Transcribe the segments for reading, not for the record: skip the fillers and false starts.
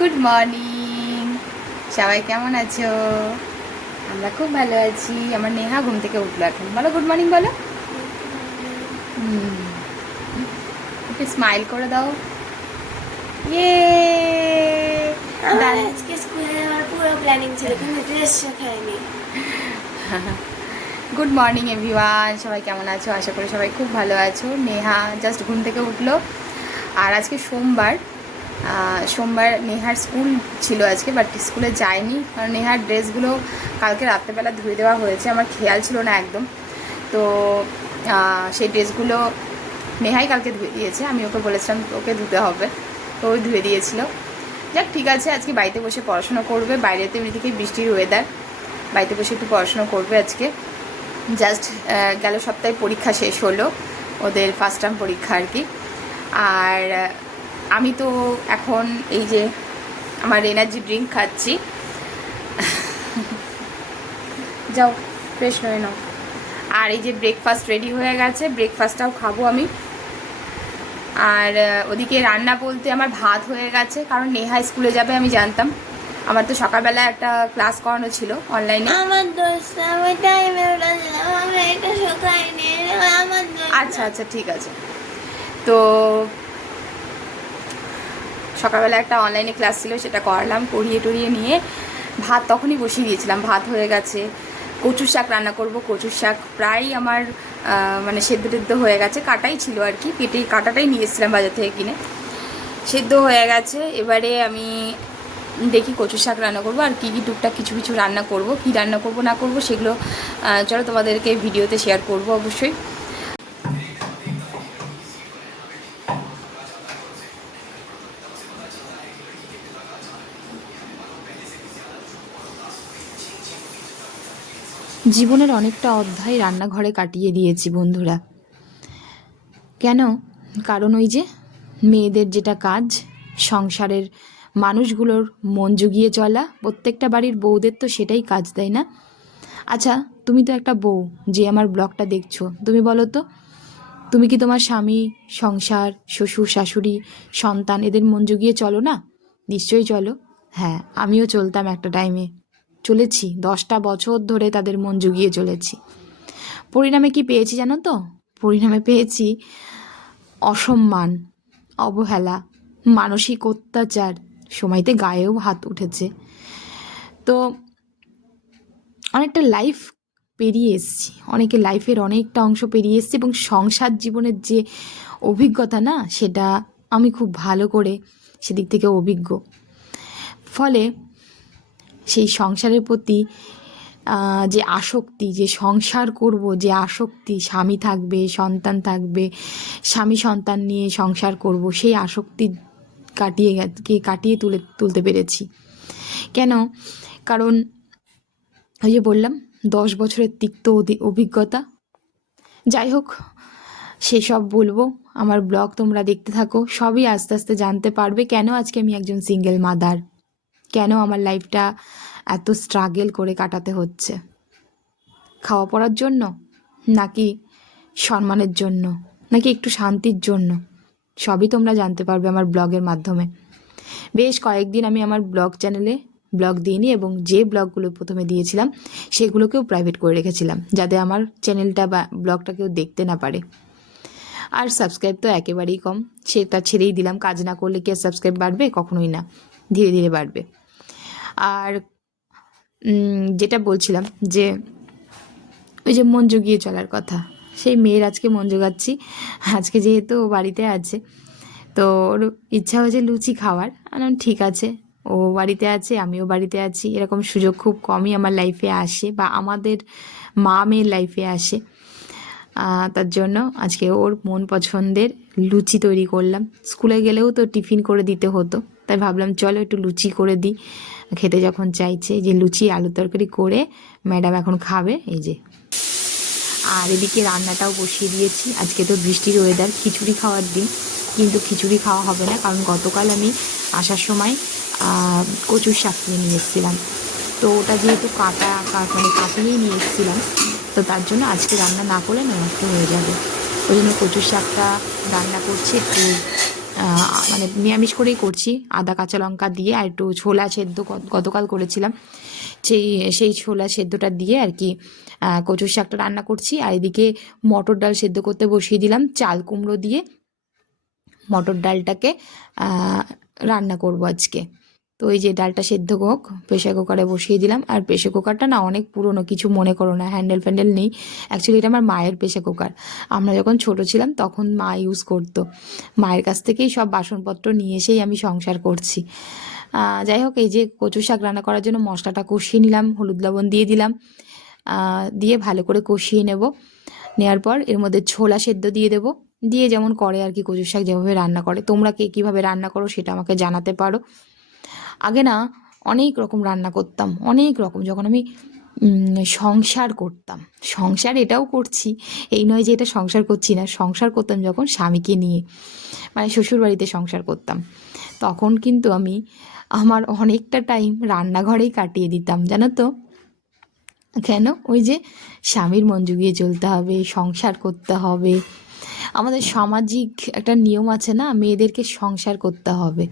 Good morning, সবাই কেমন আছো? আমরা খুব ভালো আছি। আমার নেহা ঘুম থেকে উঠলো এখন। বলো গুড মর্নিং বলো। একটু স্মাইল করে দাও। ইয়ে আজকে স্কুলে যাওয়ার পুরো প্ল্যানিং ছিল কিন্তু ড্রেস শেখায়নি। গুড মর্নিং এভরিওয়ান, সবাই কেমন আছো? আশা করি সবাই খুব ভালো আছো। নেহা জাস্ট ঘুম থেকে উঠলো। আর আজকে সোমবার নেহার স্কুল ছিল আজকে, বাট স্কুলে যায়নি কারণ নেহার ড্রেসগুলো কালকে রাত্রেবেলা ধুয়ে দেওয়া হয়েছে, আমার খেয়াল ছিল না একদম। তো সেই ড্রেসগুলো নেহাই কালকে ধুয়ে দিয়েছে। আমি ওকে বলেছিলাম ওকে ধুতে হবে, তো ওই ধুয়ে দিয়েছিল। যাক ঠিক আছে, আজকে বাড়িতে বসে পড়াশোনা করবে। বাইরেতে এমনি থেকেই বৃষ্টির ওয়েদার, বাড়িতে বসে একটু পড়াশোনা করবে আজকে। জাস্ট গেল সপ্তাহে পরীক্ষা শেষ হলো, ওদের ফার্স্ট টার্ম পরীক্ষা আর কি। আর আমি তো এখন এই যে আমার এনার্জি ড্রিঙ্ক খাচ্ছি। যাও ফ্রেশ হয়ে নাও। আর এই যে ব্রেকফাস্ট রেডি হয়ে গেছে, ব্রেকফাস্টটাও খাবো আমি। আর ওদিকে রান্না বলতে আমার ভাত হয়ে গেছে, কারণ নেহা স্কুলে যাবে আমি জানতাম। আমার তো সকালবেলা একটা ক্লাস করানো ছিল অনলাইনে। আমার দোস্ত আমি টাইমে উঠেছিলাম, আমি এটা শেখাইনি। আমার আচ্ছা আচ্ছা ঠিক আছে। তো সকালবেলা একটা অনলাইনে ক্লাস ছিল, সেটা করালাম। করিয়ে টরিয়ে নিয়ে ভাত তখনই বসিয়ে দিয়েছিলাম। ভাত হয়ে গেছে। কচুর শাক রান্না করব। কচুর শাক প্রায় আমার মানে সেদ্ধ টেদ্ধ হয়ে গেছে, কাটাই ছিল আর কি, কেটেই কাটাটাই নিয়ে এসেছিলাম বাজার থেকে কিনে। সেদ্ধ হয়ে গেছে। এবারে আমি দেখি কচুর শাক রান্না করবো, আর কী কী টুকটাক কিছু কিছু রান্না করব। কী রান্না করব না করব সেগুলো চলো তোমাদেরকে ভিডিওতে শেয়ার করব অবশ্যই। জীবনের অনেকটা অধ্যায় রান্নাঘরে কাটিয়ে দিয়েছি বন্ধুরা। কেন? কারণ ওই যে মেয়েদের যেটা কাজ, সংসারের মানুষগুলোর মন জুগিয়ে চলা, প্রত্যেকটা বাড়ির বউদের তো সেটাই কাজ, তাই না? আচ্ছা, তুমি তো একটা বউ যে আমার ব্লগটা দেখছো, তুমি বলো তো, তুমি কি তোমার স্বামী, সংসার, শ্বশুর শাশুড়ি, সন্তান এদের মন জুগিয়ে চলো না? নিশ্চয়ই চলো। হ্যাঁ, আমিও চলতাম একটা টাইমে, চলেছি 10টা বছর ধরে তাদের মন জুগিয়ে চলেছি। পরিণামে কি পেয়েছি জানো তো? পরিণামে পেয়েছি অসম্মান, অবহেলা, মানসিক অত্যাচার, সময়তে গায়েও হাত উঠেছে। তো অনেকটা লাইফ পেরিয়ে এসেছি, অনেকে লাইফের অনেকটা অংশ পেরিয়ে এসেছি, এবং সংসার জীবনের যে অভিজ্ঞতা না, সেটা আমি খুব ভালো করে সেদিক থেকে অভিজ্ঞ। ফলে সেই সংসারের প্রতি যে আসক্তি, যে সংসার করব যে আসক্তি, স্বামী থাকবে, সন্তান থাকবে, স্বামী সন্তান নিয়ে সংসার করব, সেই আসক্তি কাটিয়ে তুলতে পেরেছি। কেন? কারণ ওই যে বললাম 10 বছরের তিক্ত অভিজ্ঞতা। যাই হোক, সেসব বলবো। আমার ব্লগ তোমরা দেখতে থাকো, সবই আস্তে আস্তে জানতে পারবে কেন আজকে আমি একজন সিঙ্গেল মাদার, কেন আমার লাইফটা এত স্ট্রাগল করে কাটাতে হচ্ছে। খাওয়া পড়ার জন্য, নাকি সম্মানের জন্য, নাকি একটু শান্তির জন্য, সবই তোমরা জানতে পারবে আমার ব্লগের মাধ্যমে। বেশ কয়েকদিন আমি আমার ব্লগ চ্যানেলে ব্লগ দিইনি, এবং যে ব্লগগুলো প্রথমে দিয়েছিলাম সেগুলোকেও প্রাইভেট করে রেখেছিলাম, যাতে আমার চ্যানেলটা বা ব্লগটা কেউ দেখতে না পারে। আর সাবস্ক্রাইব তো একেবারেই কম, সেটা ছেড়েই দিলাম। কাজ না করলে কি আর সাবস্ক্রাইব বাড়বে? কখনোই না, ধীরে ধীরে বাড়বে। আর যেটা বলছিলাম যে ওই যে মন জুগিয়ে চলার কথা, সেই মেয়ের আজকে মন জোগাচ্ছি। আজকে যেহেতু ও বাড়িতে আছে, তো ওর ইচ্ছা হয়েছে লুচি খাওয়ার। আমি ঠিক আছে, ও বাড়িতে আছে, আমিও বাড়িতে আছি, এরকম সুযোগ খুব কমই আমার লাইফে আসে, বা আমাদের মা মেয়ের লাইফে আসে। তার জন্য আজকে ওর মন পছন্দের লুচি তৈরি করলাম। স্কুলে গেলেও তো টিফিন করে দিতে হতো, তাই ভাবলাম চলো একটু লুচি করে দিই, খেতে যখন চাইছে। যে লুচি আলু তরকারি করে ম্যাডাম এখন খাবে, এই যে। আর এদিকে রান্নাটাও বসিয়ে দিয়েছি। আজকে তো বৃষ্টির ওয়েদার, খিচুড়ি খাওয়ার দিন, কিন্তু খিচুড়ি খাওয়া হবে না, কারণ গতকাল আমি আসার সময় কচুর শাক কিনে নিয়ে এসেছিলাম। তো ওটা যেহেতু কাটিয়েই নিয়ে এসেছিলাম, তো তার জন্য আজকে রান্না না করলে নষ্ট হয়ে যাবে। ওই জন্য কচুর শাকটা রান্না করছি একটু মানে নিরামিষ করেই করছি, আদা কাঁচা লঙ্কা দিয়ে আর একটু ছোলা সেদ্ধ গতকাল করেছিলাম, সেই সেই ছোলা সেদ্ধটা দিয়ে আর কি কচুর শাকটা রান্না করছি। আর এদিকে মটর ডাল সেদ্ধ করতে বসিয়ে দিলাম, চাল কুমড়ো দিয়ে মটর ডালটাকে রান্না করব আজকে। তো এই যে ডালটা সেদ্ধ হোক, প্রেশার কুকারে বসিয়ে দিলাম। আর প্রেশার কুকারটা না অনেক পুরনো, কিছু মনে করো না, হ্যান্ডেল ফ্যান্ডেল নেই। অ্যাকচুয়ালি এটা আমার মায়ের প্রেশার কুকার, আমরা যখন ছোট ছিলাম তখন মা ইউজ করতো, মায়ের কাছ থেকেই সব বাসনপত্র নিয়ে এসেই আমি সংসার করছি। যাই হোক, এই যে কচু শাক রান্না করার জন্য মশলাটা কষিয়ে নিলাম, হলুদ লবণ দিয়ে দিলাম, দিয়ে ভালো করে কষিয়ে নেব। নেওয়ার পর এর মধ্যে ছোলা সেদ্ধ দিয়ে দেবো, দিয়ে যেমন করে আর কি কচু শাক যেভাবে রান্না করে, তোমরা কে কীভাবে রান্না করো সেটা আমাকে জানাতে পারো। আগে না অনেক রকম রান্না করতাম, অনেক রকম, যখন আমি সংসার করতাম, সংসার এটাও করছি, এই নয় যে এটা সংসার করছি না, সংসার করতাম যখন স্বামীকে নিয়ে, মানে শ্বশুরবাড়িতে সংসার করতাম, তখন কিন্তু আমি আমার অনেকটা টাইম রান্নাঘরেই কাটিয়ে দিতাম, জানো তো। কেন? ওই যে স্বামীর মন জুগিয়ে চলতে হবে, সংসার করতে হবে, আমাদের সামাজিক একটা নিয়ম আছে না, মেয়েদেরকে সংসার করতে হবে।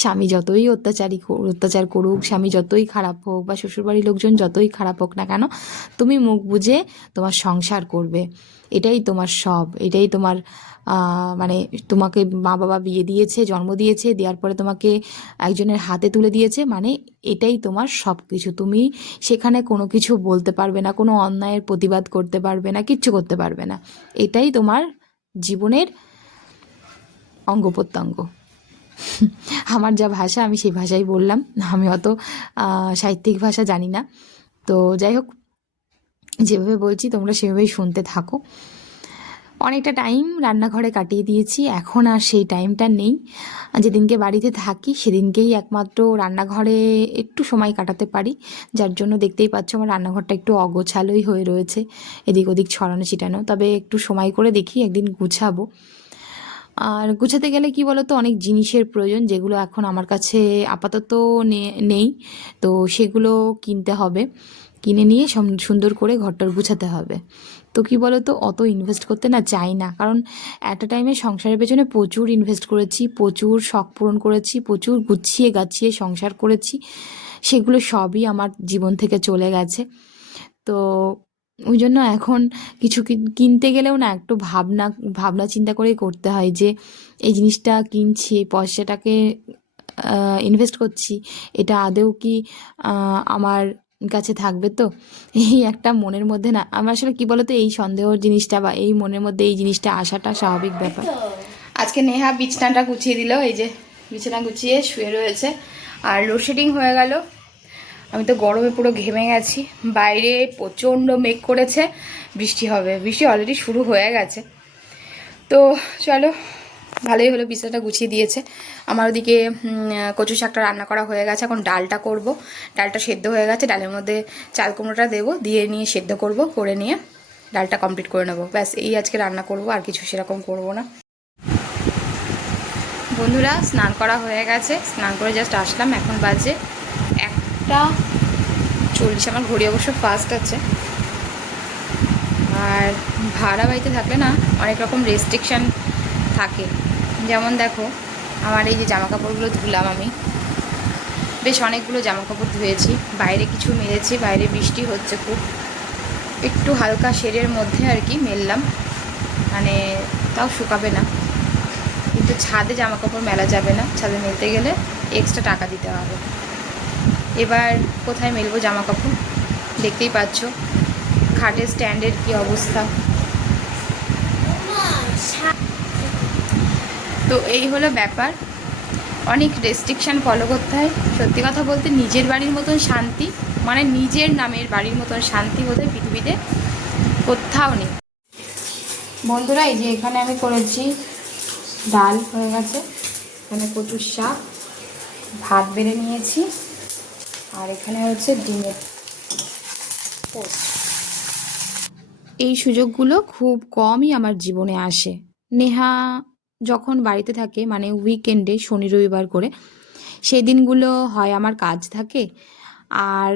স্বামী যতই অত্যাচার করুক, স্বামী যতই খারাপ হোক, বা শ্বশুরবাড়ির লোকজন যতই খারাপ হোক না কেন, তুমি মুখ বুজে তোমার সংসার করবে, এটাই তোমার সব, এটাই তোমার মানে তোমাকে মা বাবা বিয়ে দিয়েছে, জন্ম দিয়েছে, দেওয়ার পরে তোমাকে একজনের হাতে তুলে দিয়েছে, মানে এটাই তোমার সব কিছু। তুমি সেখানে কোনো কিছু বলতে পারবে না, কোনো অন্যায়ের প্রতিবাদ করতে পারবে না, কিচ্ছু করতে পারবে না, এটাই তোমার জীবনের অঙ্গ প্রত্যঙ্গ। আমার যা ভাষা আমি সেই ভাষাই বললাম, আমি অত সাহিত্যিক ভাষা জানি না। তো যাই হোক, যেভাবে বলছি তোমরা সেভাবেই শুনতে থাকো। অনেকটা টাইম রান্নাঘরে কাটিয়ে দিয়েছি, এখন আর সেই টাইমটা নেই। যেদিনকে বাড়িতে থাকি সেদিনকেই একমাত্র রান্নাঘরে একটু সময় কাটাতে পারি, যার জন্য দেখতেই পাচ্ছ আমার রান্নাঘরটা একটু অগোছালোই হয়ে রয়েছে, এদিক ওদিক ছড়ানো ছিটানো। তবে একটু সময় করে দেখি একদিন গুছাবো। আর গুছাতে গেলে কি বলতো, অনেক জিনিসের প্রয়োজন, যেগুলো এখন আমার কাছে আপাতত নেই, তো সেগুলো কিনতে হবে, কিনে নিয়ে সুন্দর করে ঘরটার গুছাতে হবে। তো কি বলতো, অত ইনভেস্ট করতে না চাই না, কারণ একটা টাইমে সংসারের পেছনে প্রচুর ইনভেস্ট করেছি, প্রচুর শখ পূরণ করেছি, প্রচুর গুছিয়ে গাছিয়ে সংসার করেছি, সেগুলো সবই আমার জীবন থেকে চলে গেছে। তো ওই জন্য এখন কিছু কিনতে গেলেও না একটু ভাবনা ভাবনা চিন্তা করেই করতে হয়, যে এই জিনিসটা কিনছি, এই পয়সাটাকে ইনভেস্ট করছি, এটা আদৌ কি আমার কাছে থাকবে? তো এই একটা মনের মধ্যে না, আমার আসলে কি বলতো, এই সন্দেহর জিনিসটা বা এই মনের মধ্যে এই জিনিসটা আসাটা স্বাভাবিক ব্যাপার। আজকে নেহা বিছানাটা গুছিয়ে দিল, এই যে বিছানা গুছিয়ে শুয়ে রয়েছে, আর লোডশেডিং হয়ে গেল। আমি তো গরমে পুরো ঘেমে গেছি, বাইরে প্রচণ্ড মেঘ করেছে, বৃষ্টি হবে, বৃষ্টি অলরেডি শুরু হয়ে গেছে। তো চলো, ভালোই হলো বিছানাটা গুছিয়ে দিয়েছে। আমার ওদিকে কচু শাকটা রান্না করা হয়ে গেছে, এখন ডালটা করব। ডালটা সেদ্ধ হয়ে গেছে, ডালের মধ্যে চাল কুমড়োটা দেবো, দিয়ে নিয়ে সেদ্ধ করব, করে নিয়ে ডালটা কমপ্লিট করে নেবো, ব্যাস এই আজকে রান্না করব, আর কিছু সেরকম করব না। বন্ধুরা, স্নান করা হয়ে গেছে, স্নান করে জাস্ট আসলাম, এখন বাজে 1:40, আমার ঘড়ি অবশ্য ফাস্ট আছে। আর ভাড়া বাড়িতে থাকলে না অনেক রকম রেস্ট্রিকশান থাকে, যেমন দেখো আমার এই যে জামা কাপড়গুলো ধুলাম, আমি বেশ অনেকগুলো জামা কাপড় ধুয়েছি, বাইরে কিছু মেলেছি, বাইরে বৃষ্টি হচ্ছে খুব, একটু হালকা শেডের মধ্যে আর কি মেললাম, মানে তাও শুকাবে না, কিন্তু ছাদে জামা কাপড় মেলা যাবে না, ছাদে মেলতে গেলে এক্সট্রা টাকা দিতে হবে। এবার কোথায় মেলবো জামা কাপড়, দেখতেই পাচ্ছ খাটের স্ট্যান্ডের কি অবস্থা। তো এই হলো ব্যাপার, অনেক রেস্ট্রিকশান ফলো করতে হয়। সত্যি কথা বলতে নিজের বাড়ির মতন শান্তি, মানে নিজের নামের বাড়ির মতন শান্তি বোধহয় পৃথিবীতে কোথাও নেই। বন্ধুরা, এই যে এখানে আমি করেছি ডাল হয়ে গেছে, এখানে কচুর শাক, ভাত বেড়ে নিয়েছি, আর এখানে হচ্ছে ডিমের পোস্ট। এই সুযোগগুলো খুব কমই আমার জীবনে আসে। নেহা যখন বাড়িতে থাকে, মানে উইকেন্ডে শনি রবিবার করে, সেই দিনগুলো হয় আমার কাজ থাকে, আর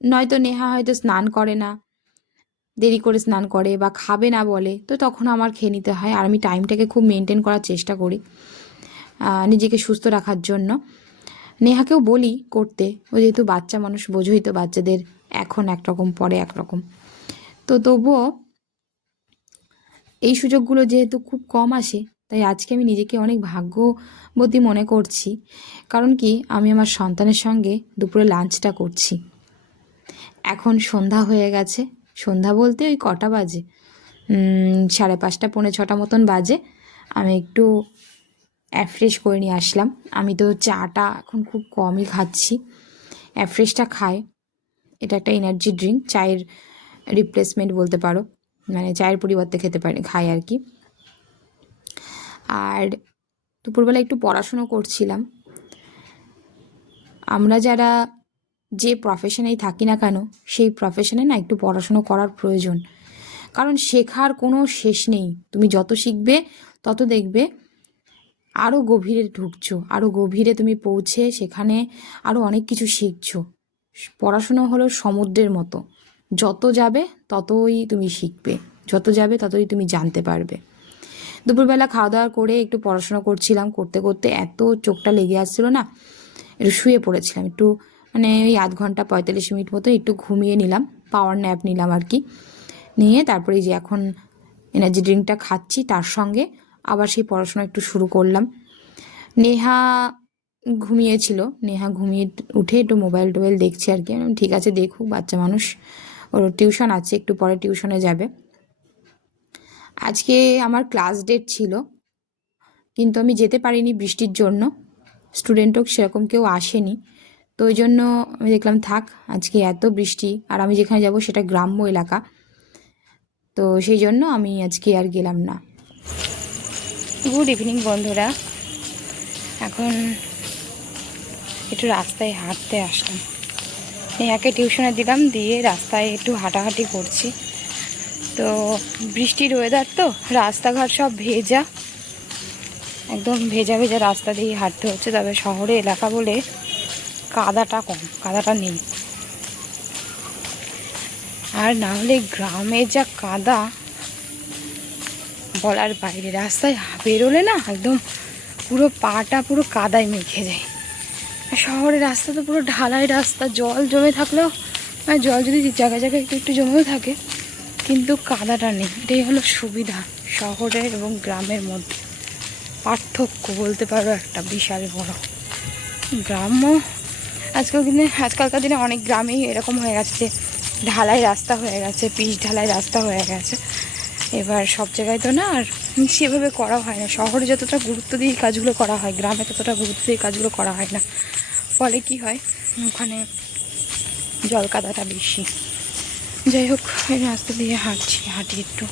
নয়তো নেহা হয়তো স্নান করে না, দেরি করে স্নান করে, বা খাবে না বলে, তো তখন আমার খেয়ে নিতে হয়, আর আমি টাইমটাকে খুব মেনটেন করার চেষ্টা করি। নিজেকে সুস্থ রাখার জন্য। নেহাকেও বলি করতে, ও যেহেতু বাচ্চা মানুষ, বোঝোই তো বাচ্চাদের এখন একরকম পরে একরকম। তো তবুও এই সুযোগগুলো যেহেতু খুব কম আসে, তাই আজকে আমি নিজেকে অনেক ভাগ্যবতী মনে করছি। কারণ কি, আমি আমার সন্তানের সঙ্গে দুপুরে লাঞ্চটা করছি। এখন সন্ধ্যা হয়ে গেছে, সন্ধ্যা বলতে ওই কটা বাজে, 5:30 পৌনে 6টা মতন বাজে। আমি একটু অ্যাফ্রেশ করে নিয়ে আসলাম। আমি তো চাটা এখন খুব কমই খাচ্ছি, অ্যাফ্রেশটা খাই। এটা একটা এনার্জি ড্রিঙ্ক, চায়ের রিপ্লেসমেন্ট বলতে পারো, মানে চায়ের পরিবর্তে খেতে পারি, খাই আর কি। আর দুপুরবেলা একটু পড়াশুনো করছিলাম। আমরা যারা যে প্রফেশনেই থাকি না কেন, সেই প্রফেশনে না একটু পড়াশুনো করার প্রয়োজন। কারণ শেখার কোনো শেষ নেই। তুমি যত শিখবে তত দেখবে আরও গভীরে ঢুকছো, আরও গভীরে তুমি পৌঁছে সেখানে আরও অনেক কিছু শিখছো। পড়াশুনো হলো সমুদ্রের মতো, যত যাবে ততই তুমি শিখবে, যত যাবে ততই তুমি জানতে পারবে। দুপুরবেলা খাওয়া দাওয়া করে একটু পড়াশোনা করছিলাম, করতে করতে এত চোখটা লেগে আসছিলো না, একটু শুয়ে পড়েছিলাম। একটু মানে ওই 0.5 ঘন্টা 45 মিনিট মতো একটু ঘুমিয়ে নিলাম, পাওয়ার ন্যাপ নিলাম আর কি। নিয়ে তারপরে এই যে এখন এনার্জি ড্রিঙ্কটা খাচ্ছি, তার সঙ্গে আবার সেই পড়াশোনা একটু শুরু করলাম। নেহা ঘুমিয়েছিল, নেহা ঘুমিয়ে উঠে একটু মোবাইল টোবাইল দেখছে আর কি। আমি বললাম, ঠিক আছে দেখুক, বাচ্চা মানুষ, ওর টিউশন আছে, একটু পরে টিউশনে যাবে। আজকে আমার ক্লাস ডেট ছিল, কিন্তু আমি যেতে পারিনি বৃষ্টির জন্য। স্টুডেন্টও সেরকম কেউ আসেনি, তো ওই জন্য আমি দেখলাম থাক, আজকে এত বৃষ্টি, আর আমি যেখানে যাব সেটা গ্রাম্য এলাকা, তো সেই জন্য আমি আজকে আর গেলাম না। গুড ইভিনিং বন্ধুরা, এখন একটু রাস্তায় হাঁটতে আসলাম। নেহাকে টিউশনে দিলাম, দিয়ে রাস্তায় একটু হাঁটাহাঁটি করছি। তো বৃষ্টির ওয়েদার তো, রাস্তাঘাট সব ভেজা, একদম ভেজা ভেজা রাস্তা দিয়ে হাঁটতে হচ্ছে। তবে শহরে এলাকা বলে কাদাটা কম, কাদাটা নেই। আর না হলে গ্রামে যা কাদা বলার বাইরে, রাস্তায় বেরোলে না একদম পুরো পাটা পুরো কাদায় মেখে যায়। আর শহরের রাস্তা তো পুরো ঢালাই রাস্তা, জল জমে থাকলেও, মানে জল যদি জায়গায় জায়গায় একটু একটু জমেও থাকে, কিন্তু কাদাটা নেই। এটাই হলো সুবিধা শহরের এবং গ্রামের মধ্যে, পার্থক্য বলতে পারো একটা বিশাল বড়। গ্রাম্য আজকালকার দিনে অনেক গ্রামেই এরকম হয়ে গেছে যে ঢালাই রাস্তা হয়ে গেছে, পিচ ঢালাই রাস্তা হয়ে গেছে। এবার সব জায়গায় তো না আর সেভাবে করা হয় না। শহরে যতটা গুরুত্ব দিয়ে কাজগুলো করা হয়, গ্রামে ততটা গুরুত্ব দিয়ে কাজগুলো করা হয় না। ফলে কি হয়, ওখানে জল কাদাটা বেশি। যাই হোক, এই রাস্তা দিয়ে হাঁটি একটু।